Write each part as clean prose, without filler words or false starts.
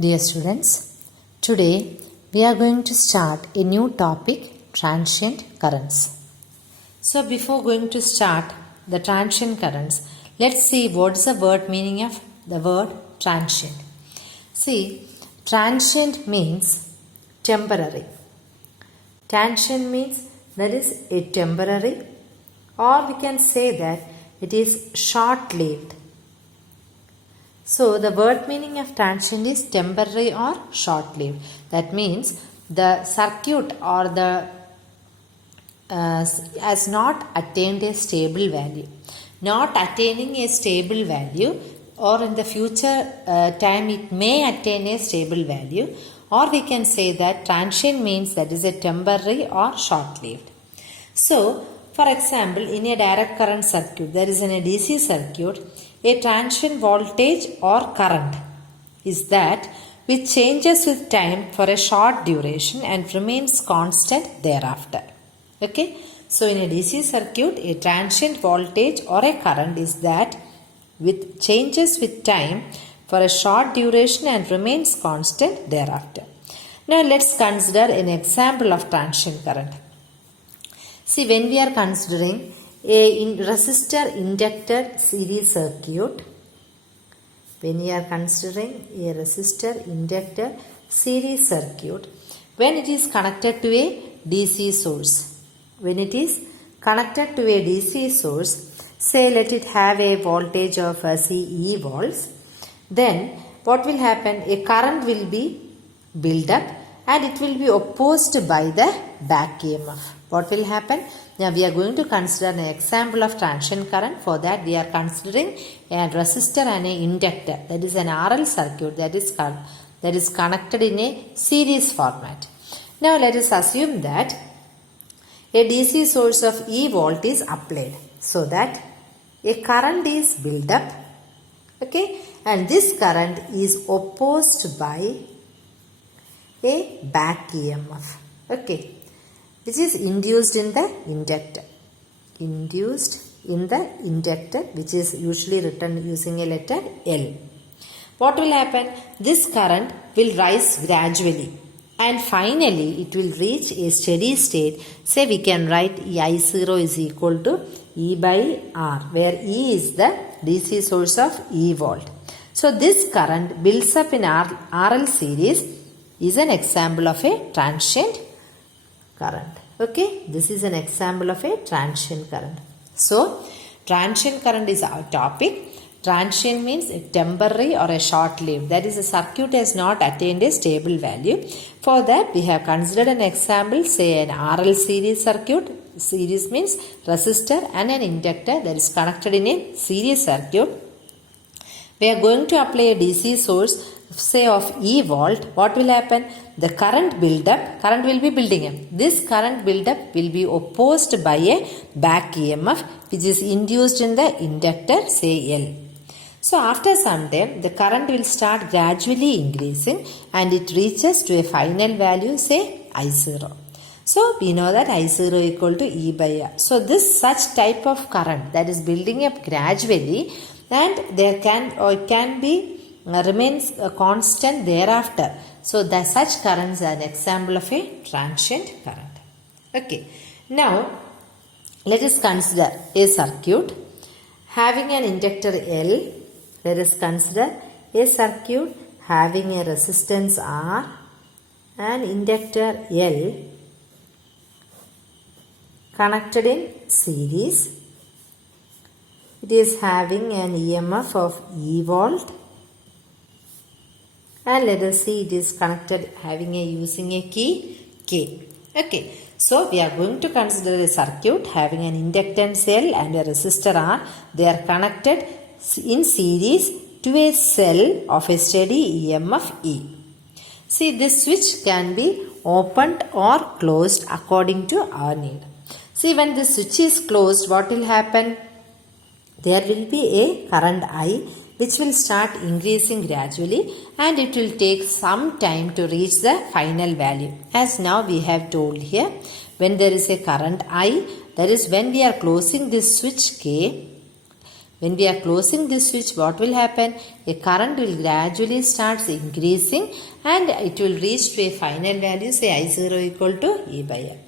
Dear students, today we are going to start a new topic, transient currents. So before going to start the transient currents, let's see what is the word meaning of the word transient. See, transient means temporary. Transient means that is a temporary, or we can say that it is short-lived. So the word meaning of transient is temporary or short-lived. That means the circuit or the has not attained a stable value. Not attaining a stable value, or in the future time it may attain a stable value, or we can say that transient means that is a temporary or short-lived. So for example, in a direct current circuit, there is in a DC circuit, a transient voltage or current is that which changes with time for a short duration and remains constant thereafter. Okay, so in a DC circuit, a transient voltage or a current is that which changes with time for a short duration and remains constant thereafter. Now let's consider an example of transient current. See, when we are considering a resistor inductor series circuit, when we are considering a resistor inductor series circuit, when it is connected to a DC source, when it is connected to a DC source, say let it have a voltage of CE volts, then what will happen? A current will be built up and it will be opposed by the back EMF. What will happen? Now we are going to consider an example of transient current. For that we are considering a resistor and an inductor, that is an RL circuit that is connected in a series format. Now let us assume that a DC source of E volt is applied so that a current is built up, okay, and this current is opposed by a back EMF, okay, which is induced in the inductor. Induced in the inductor, which is usually written using a letter L. What will happen? This current will rise gradually and finally it will reach a steady state. Say we can write I0 is equal to E by R, where E is the DC source of E volt. So this current builds up in RL series is an example of a transient current. Okay, this is an example of a transient current. So transient current is our topic. Transient means a temporary or a short-lived. That is, the circuit has not attained a stable value. For that we have considered an example, say an RL series circuit. Series means resistor and an inductor that is connected in a series circuit. We are going to apply a DC source, say of E volt. What will happen? The current current will be building up. This current build-up will be opposed by a back EMF which is induced in the inductor, say L. So after some time, the current will start gradually increasing and it reaches to a final value, say I0. So we know that I0 equal to E by R. So this such type of current that is building up gradually, and there can or it can be remains constant thereafter. So the such currents are an example of a transient current. Okay. Now let us consider a circuit having an inductor L. Let us consider a circuit having a resistance R and inductor L connected in series. It is having an EMF of E volt, and let us see it is connected having a using a key K. Okay, so we are going to consider a circuit having an inductance L and a resistor R. They are connected in series to a cell of a steady EMF E. See, this switch can be opened or closed according to our need. See, when the switch is closed, what will happen? There will be a current I which will start increasing gradually and it will take some time to reach the final value. As now we have told here, when there is a current I, that is when we are closing this switch K, When we are closing this switch, what will happen? A current will gradually start increasing and it will reach to a final value, say I0 equal to E by L.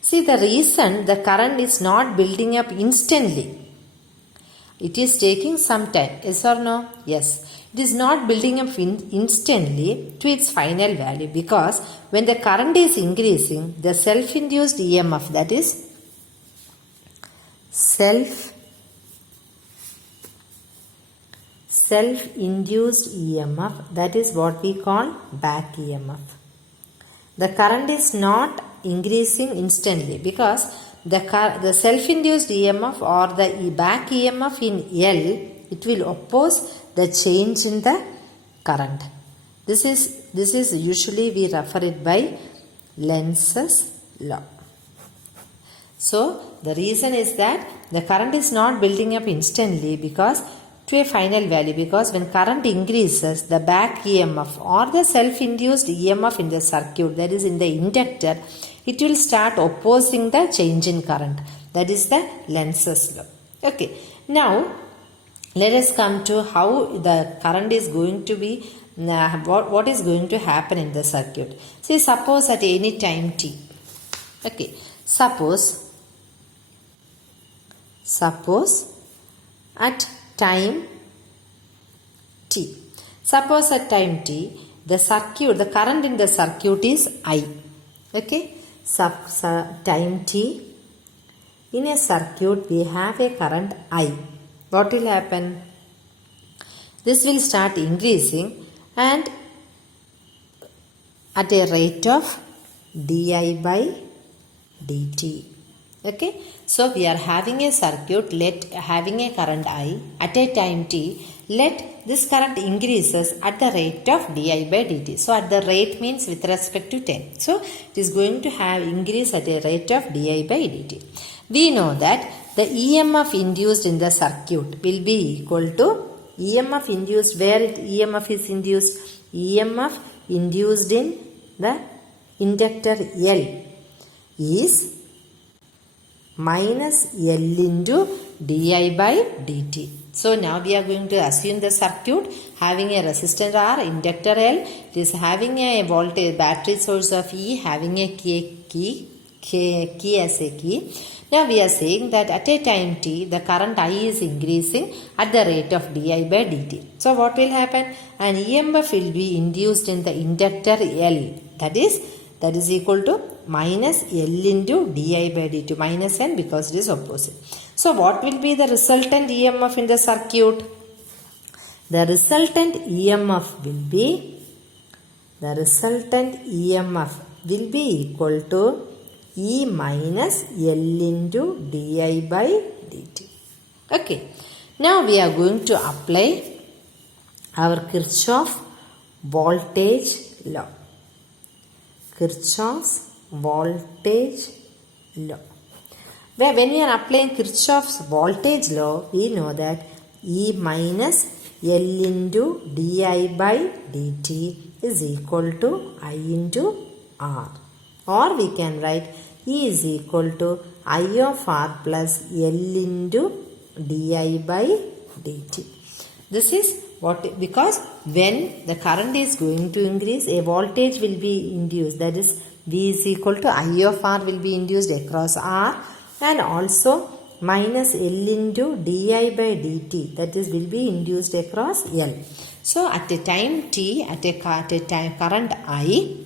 See, the reason the current is not building up instantly. It is taking some time. Yes or no? Yes. It is not building up instantly to its final value, because when the current is increasing, the self-induced EMF, that is self-induced EMF, that is what we call back EMF. The current is not increasing instantly because the self-induced EMF or the back EMF in L, it will oppose the change in the current. This is usually we refer it by Lenz's law. So the reason is that the current is not building up instantly because to a final value, because when current increases, the back EMF or the self-induced EMF in the circuit, that is in the inductor, it will start opposing the change in current. That is the Lenz's law. Okay. Now let us come to how the current is going to be, what is going to happen in the circuit. See, suppose at any time t. Okay. Suppose at time t. Suppose at time t, the current in the circuit is I. Okay. Time t, in a circuit we have a current I. What will happen? This will start increasing and at a rate of di by dt. Okay. So we are having a circuit, having a current I at a time t. Let this current increases at the rate of di by dt. So at the rate means with respect to time. So it is going to have increase at a rate of di by dt. We know that the EMF induced in the circuit will be equal to EMF induced, where EMF is induced? EMF induced in the inductor L is minus L into di by dt. So now we are going to assume the circuit having a resistor R, inductor L, it is having a voltage battery source of E, having a key as a key. Now we are saying that at a time t, the current I is increasing at the rate of di by dt. So what will happen? An EMF will be induced in the inductor L, that is equal to minus L into di by dt, minus n because it is opposite. So what will be the resultant EMF in the circuit? The resultant EMF will be equal to E minus L into di by dt. Okay. Now we are going to apply our Kirchhoff voltage law. Kirchhoff's voltage law. Where when we are applying Kirchhoff's voltage law, we know that E minus L into di by dt is equal to I into R. Or we can write E is equal to I of R plus L into di by dt. This is what, because when the current is going to increase, a voltage will be induced, that is V is equal to I of R will be induced across R, and also minus L into di by dt, that is will be induced across L. So at a time t, at a time current I,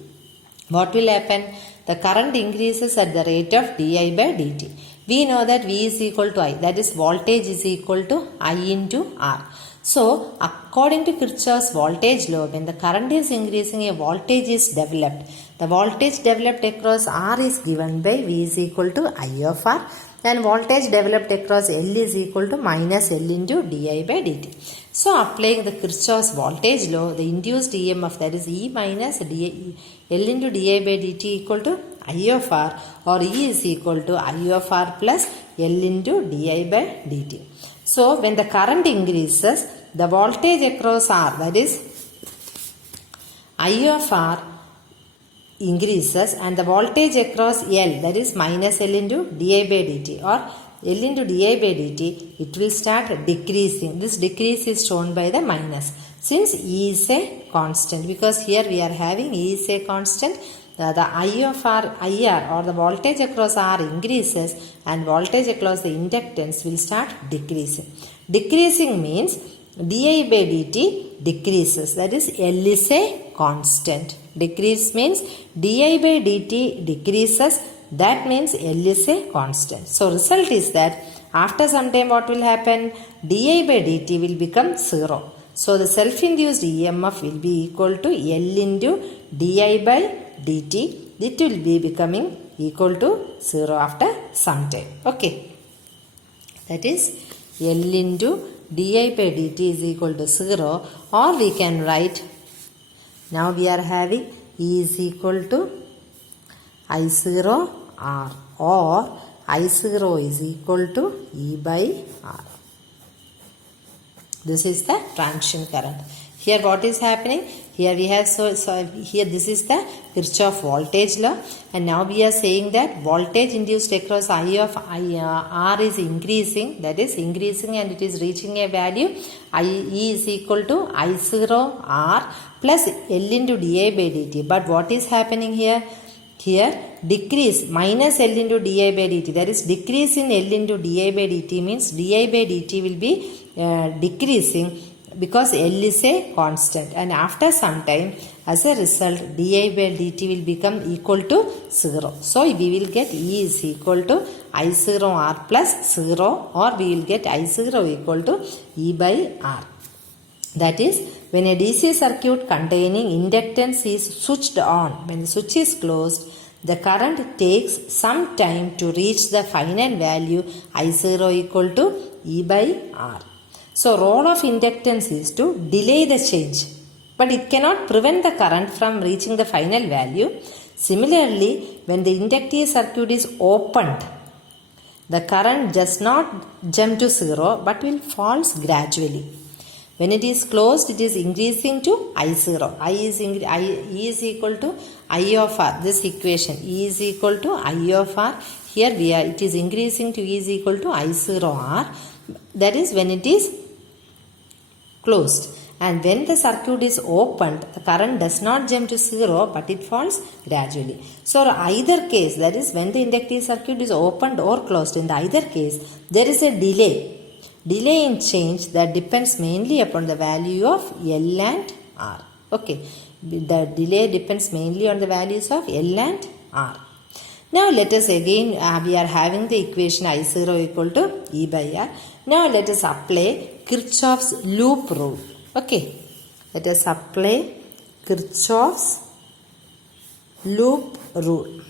what will happen? The current increases at the rate of di by dt. We know that V is equal to I, that is voltage is equal to I into R. So according to Kirchhoff's voltage law, when the current is increasing, a voltage is developed. The voltage developed across R is given by V is equal to I of R, and voltage developed across L is equal to minus L into di by dt. So applying the Kirchhoff's voltage law, the induced EMF, that is E minus L into di by dt equal to I of R, or E is equal to I of R plus L into di by dt. So when the current increases, the voltage across R, that is I of R, increases, and the voltage across L, that is minus L into di by dt, or L into di by dt, it will start decreasing. This decrease is shown by the minus. Since E is a constant, because here we are having E is a constant, the I of R, IR or the voltage across R increases and voltage across the inductance will start decreasing. Decreasing means di by dt decreases, that is L is a constant. Decrease means di by dt decreases, that means L is a constant. So result is that after some time what will happen? Di by dt will become 0. So the self-induced EMF will be equal to L into di by dt. It will be becoming equal to 0 after some time. Okay. That is L into di by dt is equal to 0, or we can write, now we are having E is equal to I0 R, or I0 is equal to E by R. This is the transition current. Here what is happening? Here we have, so here this is the Kirchhoff voltage law, and now we are saying that voltage induced across I of R is increasing, that is increasing, and it is reaching a value E is equal to I0 R plus L into di by dt. But what is happening here? Here decrease minus L into di by dt, that is decrease in L into di by dt means di by dt will be decreasing because L is a constant, and after some time as a result di by dt will become equal to 0. So we will get E is equal to I0 R plus 0, or we will get I0 equal to E by R. That is, when a DC circuit containing inductance is switched on, when the switch is closed, the current takes some time to reach the final value I0 equal to E by R. So role of inductance is to delay the change, but it cannot prevent the current from reaching the final value. Similarly, when the inductive circuit is opened, the current does not jump to 0 but will fall gradually. When it is closed, it is increasing to I0. E is equal to I of R. This equation, E is equal to I of R. Here it is increasing to E is equal to I0 R. That is when it is closed. And when the circuit is opened, the current does not jump to 0 but it falls gradually. So either case, that is when the inductive circuit is opened or closed, in the either case there is a delay in change that depends mainly upon the value of L and R. Okay, the delay depends mainly on the values of L and R. Now let us again, we are having the equation I0 equal to E by R. Now let us apply Kirchhoff's loop rule. Okay, let us apply Kirchhoff's loop rule.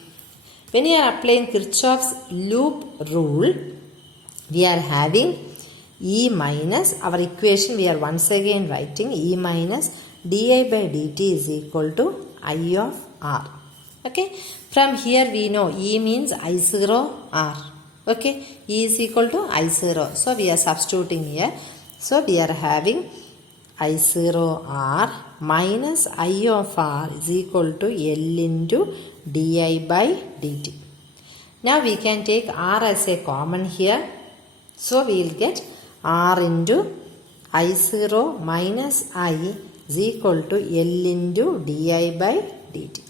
When you are applying Kirchhoff's loop rule, we are having E minus, our equation we are once again writing E minus di by dt is equal to I of R. Okay, from here we know E means I0 R. Okay, E is equal to I0. So we are substituting here. So we are having I0 R minus I of R is equal to L into di by dt. Now we can take R as a common here. So we will get R into I0 minus I is equal to L into di by dt.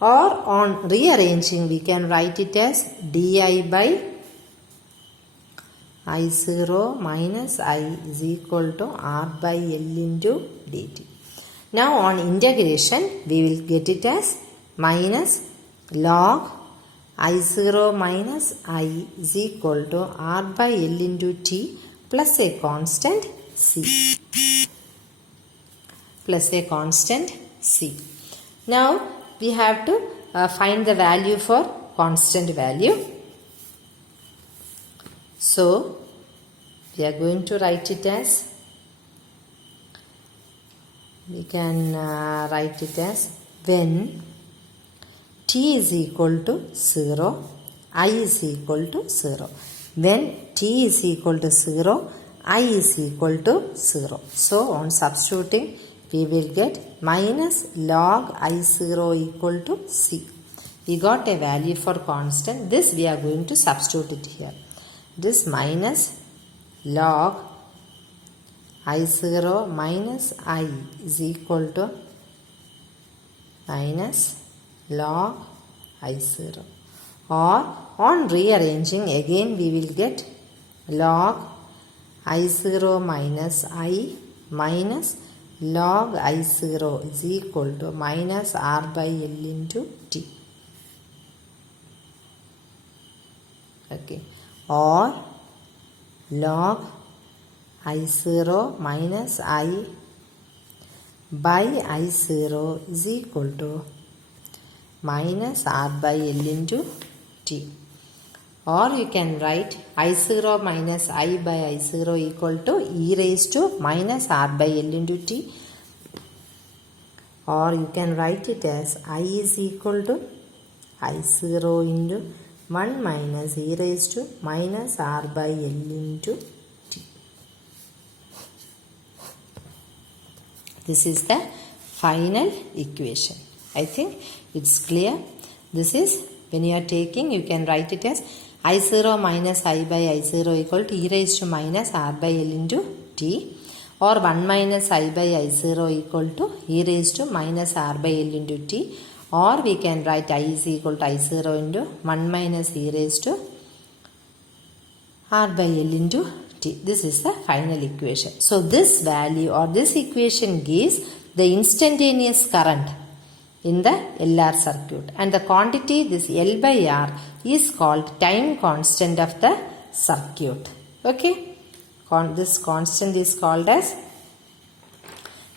Or on rearranging, we can write it as di by I0 minus I is equal to R by L into dt. Now on integration, we will get it as minus log I0 minus I is equal to R by L into t plus a constant C. Plus a constant C. Now we have to find the value for constant value. So we are going to write it as, we can write it as when t is equal to 0, I is equal to 0. When t is equal to 0, I is equal to 0. So on substituting, we will get minus log I0 equal to C. We got a value for constant. This we are going to substitute it here. this minus log I0 minus I is equal to minus log I0. Or on rearranging again we will get log I0 minus I minus log I0 is equal to minus R by L into T. Okay. Or log I0 minus I by I0 is equal to minus R by L into T. Or you can write I0 minus I by I0 equal to e raised to minus R by L into T. Or you can write it as I is equal to I0 into 1 minus e raised to minus R by L into T. This is the final equation. I think it's clear. This is when you are taking, you can write it as I0 minus I by I0 equal to e raised to minus R by L into T, or 1 minus I by I0 equal to e raised to minus R by L into T, or we can write I is equal to I0 into 1 minus e raised to R by L into T. This is the final equation. So this value or this equation gives the instantaneous current in the LR circuit, and the quantity, this L by R, is called time constant of the circuit. Okay, this constant is called as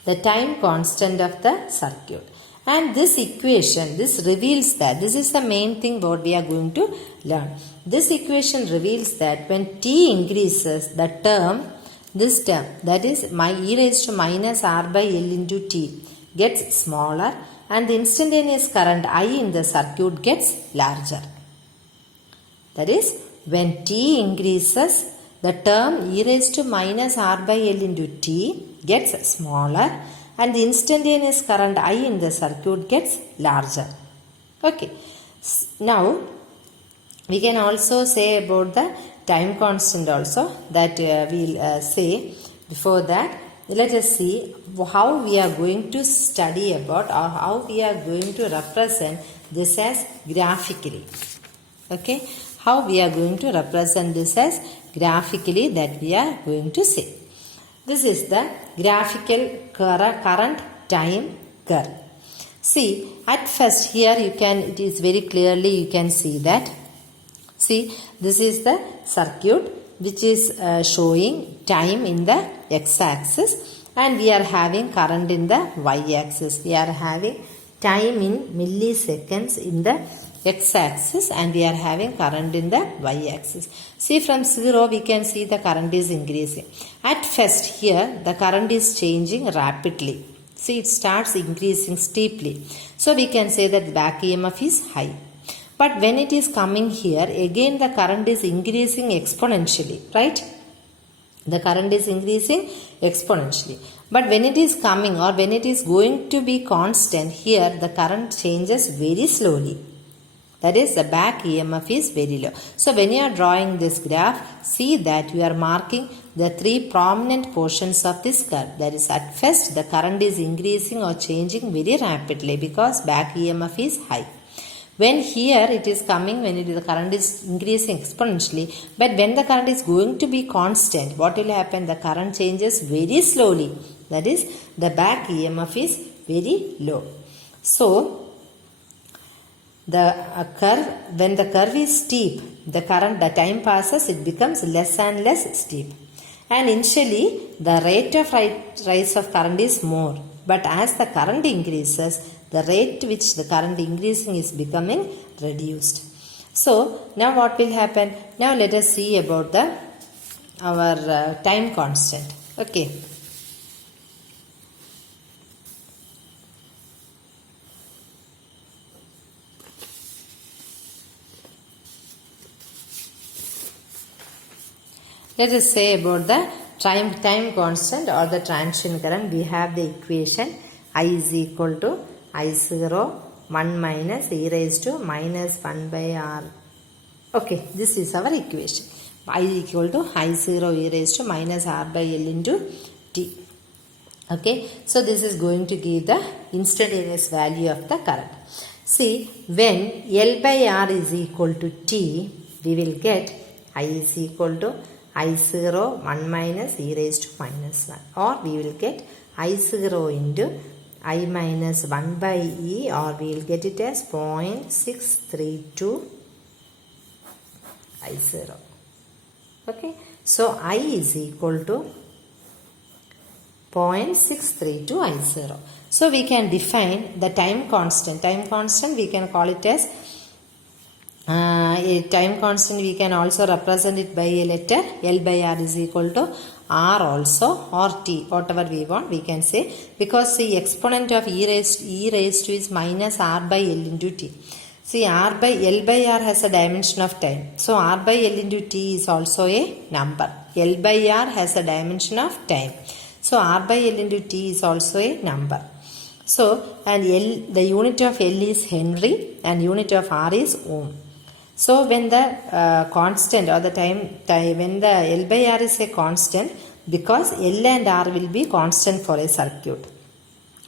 the time constant of the circuit. And this equation, this reveals that, this is the main thing what we are going to learn. This equation reveals that when t increases, the term, this term, that is my e raised to minus R by L into T, gets smaller, and the instantaneous current I in the circuit gets larger. That is, when t increases, the term e raised to minus R by L into T gets smaller, and the instantaneous current I in the circuit gets larger. Okay. Now, we can also say about the time constant also, that we'll say. Before that, let us see how we are going to study about, or how we are going to represent this as graphically. Okay, how we are going to represent this as graphically, that we are going to say. This is the graphical current time curve. See, at first here you can, it is very clearly you can see that. See, this is the circuit which is showing time in the x-axis, and we are having current in the y-axis. We are having time in milliseconds in the x-axis, and we are having current in the y-axis. See, from 0 we can see the current is increasing. At first here the current is changing rapidly. See, it starts increasing steeply. So we can say that the back EMF is high. But when it is coming here, again the current is increasing exponentially, right? The current is increasing exponentially. But when it is coming, or when it is going to be constant, here the current changes very slowly. That is, the back EMF is very low. So when you are drawing this graph, see that you are marking the three prominent portions of this curve. That is, at first the current is increasing or changing very rapidly because back EMF is high. When here it is coming, when the current is increasing exponentially, but when the current is going to be constant, what will happen? The current changes very slowly. That is, the back EMF is very low. So, the curve, when the curve is steep, the current, the time passes, it becomes less and less steep. And initially, the rate of rise of current is more. But as the current increases, the rate which the current increasing is becoming reduced. So, now what will happen? Now let us see about our time constant. Okay. Let us say about the time constant or the transition current. We have the equation I is equal to I0 1 minus e raised to minus 1 by R. Okay, this is our equation. I equal to I0 e raised to minus R by L into t. Okay, so this is going to give the instantaneous value of the current. See, when L by R is equal to t, we will get I is equal to I0 1 minus e raised to minus 1, or we will get I0 into I minus 1 by e, or we will get it as 0.632 I0. Okay, so I is equal to 0.632 I0. So we can define the time constant. Time constant we can call it as a time constant. We can also represent it by a letter L by R is equal to R also, or T, whatever we want we can say, because the exponent of e raised to is minus R by L into T. See, L by R has a dimension of time. So R by L into T is also a number. L by R has a dimension of time. So R by L into T is also a number. So, and L, the unit of L is Henry and unit of R is ohm. So when the constant or the time when the L by R is a constant, because L and R will be constant for a circuit.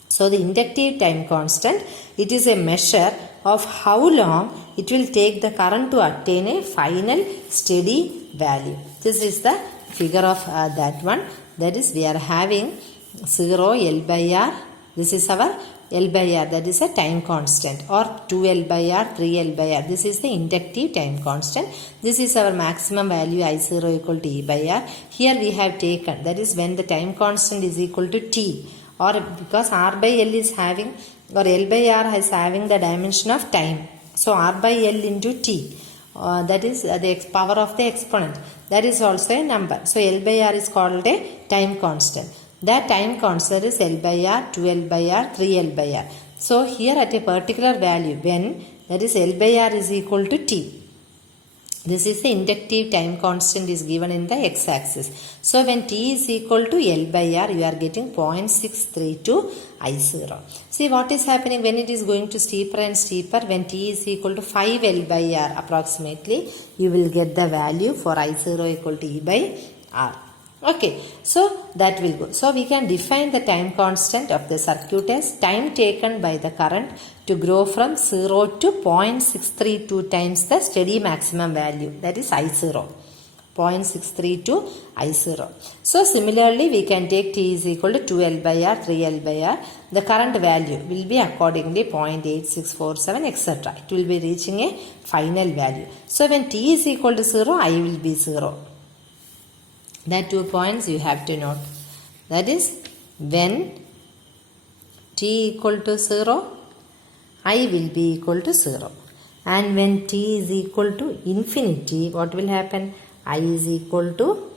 So the inductive time constant, it is a measure of how long it will take the current to attain a final steady value. This is the figure of that one. That is, we are having 0 L by R. This is our L by R, that is a time constant, or 2 L by R, 3 L by R. This is the inductive time constant. This is our maximum value I0 equal to E by R. Here we have taken, that is when the time constant is equal to T, or because R by L is having, or L by R is having the dimension of time. So R by L into T, that is the power of the exponent. That is also a number. So L by R is called a time constant. That time constant is L by R, 2 L by R, 3 L by R. So here at a particular value, when that is L by R is equal to T, this is the inductive time constant is given in the x-axis. So when T is equal to L by R, you are getting 0.632 I0. See what is happening when it is going to steeper and steeper. When T is equal to 5 L by R approximately, you will get the value for I0 equal to E by R. Okay, so that will go. So we can define the time constant of the circuit as time taken by the current to grow from 0 to 0.632 times the steady maximum value, that is I0. 0.632 I0. So similarly we can take T is equal to 2 L by R, 3 L by R. The current value will be accordingly 0.8647 etc. It will be reaching a final value. So when T is equal to 0, I will be 0. That 2 points you have to note. That is, when T equal to 0, I will be equal to 0. And when T is equal to infinity, what will happen? I is equal to